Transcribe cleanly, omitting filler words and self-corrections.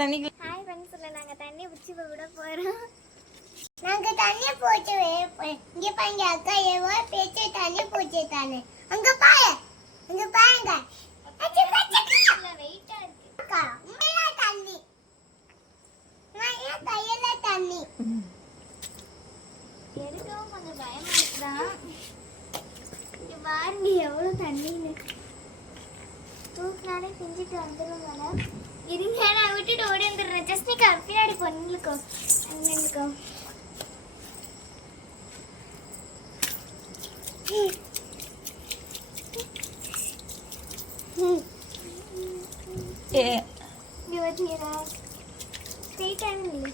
தண்ணிக்கு. Hi friends, நாங்க தண்ணி பிடிச்சி விட போறோம். நாங்க தண்ணி போச்சு இங்க பாருங்க. அக்கா ஏவோ பேச்சு தண்ணி போச்சு தானே. அங்க பாரு, அங்க பாருங்க. வெயிட்டா இருக்கு அக்கா. உண்மையா தண்ணி நான் கையில தண்ணி எடுக்கவும் கொஞ்சம் பயமா இருக்குதா. இங்க பாருங்க எவ்வளவு தண்ணின்னு. தூக்கினாலே பிஞ்சிட்டு வந்துடும் மேல. இருங்க, நான் விட்டுட்டு ஓடி வந்துடுறேன். ஜஸ்னிகா பின்னாடி பொண்ணுக்கோ அண்ணனுக்கோ. இங்கே வச்சுக்கிறா ஸ்ட்ரெயிட்டான இல்லை.